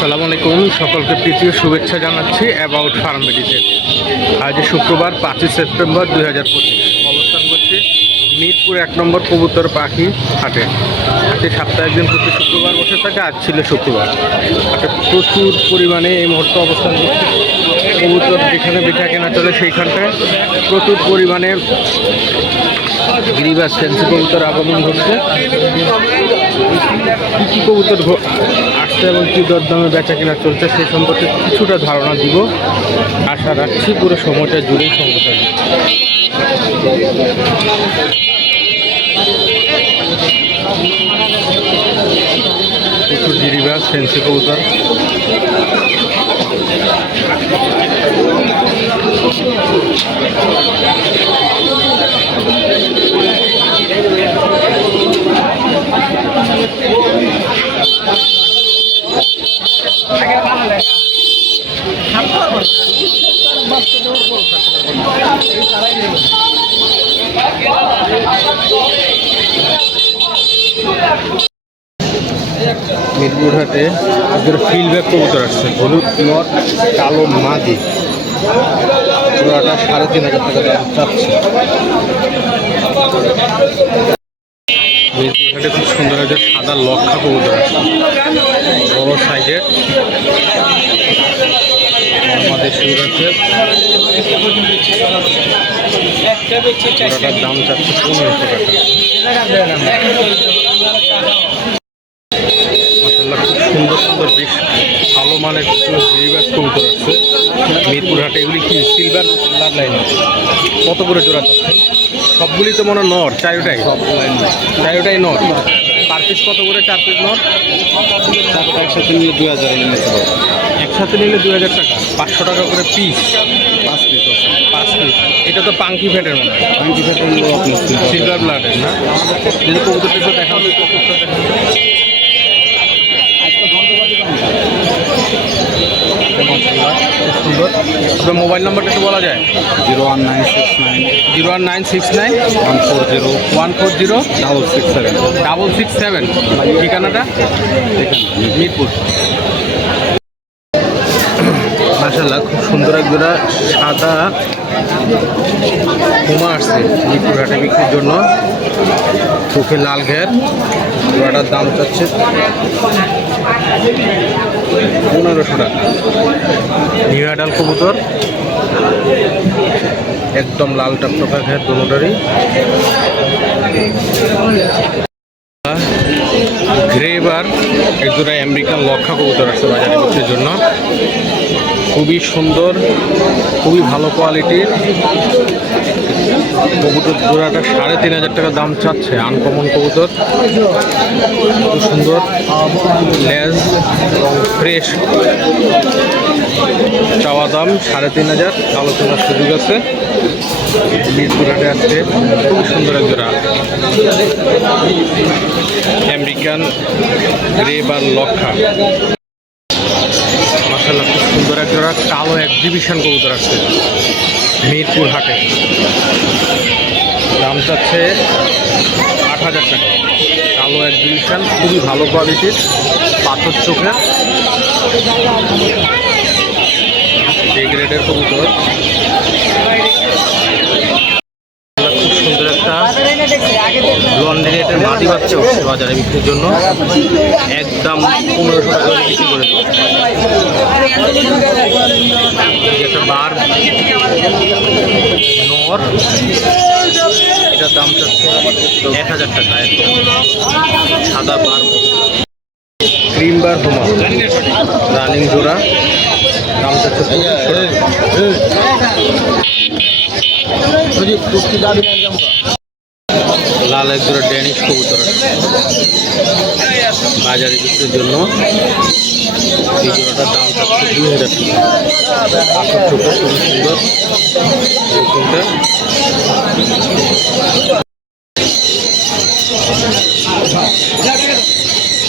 আসসালামু আলাইকুম। সকলকে তৃতীয় শুভেচ্ছা জানাচ্ছি অ্যাবাউট ফার্ম মেডিসিন আজ শুক্রবার পাঁচই সেপ্টেম্বর দুই হাজার পঁচিশ। অবস্থান করছি মিরপুর এক নম্বর কবুতর পাখি হাটে। হাটে সপ্তাহে একদিন প্রতি শুক্রবার বসে থাকে, আজ ছিল শুক্রবার। হাটে প্রচুর পরিমাণে এই মুহূর্তে অবস্থান করছে। কবুতর যেখানে বেচা কেনা চলে সেইখানটায় প্রচুর পরিমাণে গিরিবাস ফ্যান্সি কবুতর আগমন ঘটছে। কী কী কবুতর ঘ- এবং কী দরদামে বেচা কেনা চলছে সেই সম্পর্কে কিছুটা ধারণা দিব। আশা রাখছি পুরো সময়টা জুড়েই সঙ্গে থাকবে প্রচুর গিরিবাস কৌতার মিরপুর হাটে একজন ফিল্ডব্যাক কবুতর আসছে। হলুদ নট, কালো মাদি। পুরোটা সাড়ে তিন হাজার টাকা দাম চাচ্ছে। মিরপুর হাটে খুব সুন্দর একজন সাদা লক্ষা কবুতর আসছে। বড় সাইজের। আমাদের সুর আছে পুরোটার দাম চাচ্ছে পনেরোশো টাকা। সুন্দর সুন্দর বেশ ভালো মানের গিরিবাস কবুতর আসছে মিরপুর হাটে এগুলি কি সিলভার ব্লাড লাইন কত করে জোড়া চাচ্ছেন? সবগুলি তো মনে হয় নর চারোটাই। চারোটাই নর। পার পিস কত করে চার পিস নর? একসাথে নিয়ে দুই হাজার একসাথে নিলে দু হাজার টাকা। পাঁচশো টাকা করে পিস পাঁচ পিস পাঁচ পিস এটা তো পাঙ্কি ফ্যাটের মনে হয়। নিলেও আপনি সিলভার ব্লাডের না? যদি কবুতরটা একটু খুব সুন্দর আপনার মোবাইল নাম্বারটা একটু বলা যায়? Zero one nine six nine zero one nine six nine one four zero one four zero double six seven. Double six seven ঠিকানাটা? মিরপুর। মাশাল্লাহ খুব সুন্দর এক জোড়া সাদা হুমা আসছে মিরপুর হাটে বিক্রির জন্য। চোখে লাল ঘের। জোড়াটার দাম চাচ্ছে পনেরোশো টাকা। নিউ আডাল কবুতর। একদম লাল টকটকা ঘের দুটোটারই গ্রেবার এক জোড়া আমেরিকান লক্ষা কবুতর আছে বাজারে বিক্রির জন্য। খুবই সুন্দর খুবই ভালো কোয়ালিটির। কবুতর জোড়াটা সাড়ে তিন হাজার টাকা দাম চাচ্ছে আনকমন কবুতর। খুব সুন্দর, লেজ এবং ফ্রেশ চাওয়া দাম সাড়ে তিন হাজার, আলোচনার সুযোগ আছে। মিরপুর হাটে আসছে খুবই সুন্দর এক জোড়া। আমেরিকান গ্রেবার লক্ষা। মাসাল্লাহ খুব সুন্দর এক জোড়া, কালো এক্সিবিশন কবুতর আছে। মিরপুর হাটে। দাম চাচ্ছে আট হাজার টাকা। কালো এক্সিবিশন খুবই ভালো কোয়ালিটির পাথর চোখের। এই গ্রেডের কবুতর। লন্ডনের মাটি উঠছে বাজারে বিক্রির জন্য। একদম পনেরোশো টাকা বিক্রি করে একটা বার। নর। এটার দাম এক হাজার টাকা সাদা বার। ক্রিম বার হোমা। রানিং জোড়া। দাম চাচ্ছে লাল এক জোড়া ড্যানিশ কবুতর। বাজারে বিক্রির জন্য এই জোড়াটার দাম দুই হাজার টাকা। ছোট খুবই সুন্দর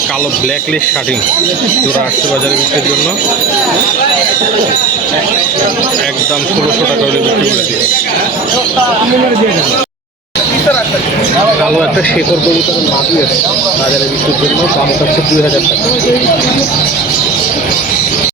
কালো ব্ল্যাক লিস্ট শার্টিং জোড়া আসছে বাজারে বিক্রির জন্য। একদম ষোলোশো টাকা হলে বিক্রি করে দিবে। কালো একটা শেখর কবুতরের মাটি আছে বাজারে বিক্রির জন্য দাম হচ্ছে দুই হাজার টাকা।